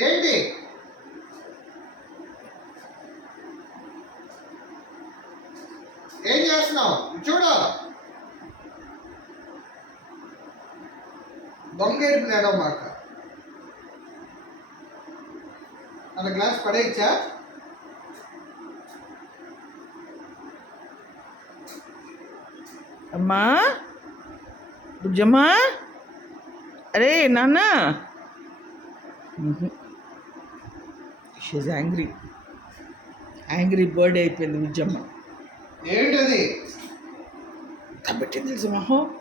ఏంటి ఏం చేస్తున్నావు చూడు దొంగ ఏడుపు లేడవ మాట అలా గ్లాస్ పడేయచ్చా అమ్మా బుజ్జమ్మా అరే నాన్న షీజ్ యాంగ్రీ బర్డ్ అయిపోయింది బుజ్జమ్మ ఏంటది కాబట్టి తెలుసు మహో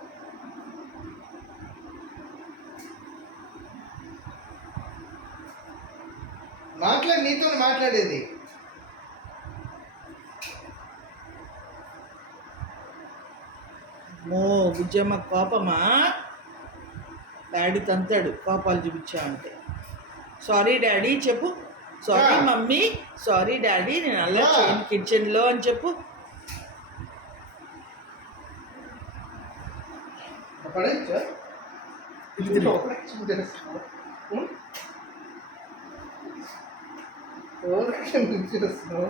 నీతో మాట్లాడేది మో బుజ్జమ్మ కోపమా డాడీ తంతాడు కోపాలు చూపించామంటే సారీ డాడీ చెప్పు సారీ మమ్మీ సారీ డాడీ నేను అలా చేయను కిచెన్లో అని చెప్పు ఓవర్ యాక్షన్ చేస్తున్నావు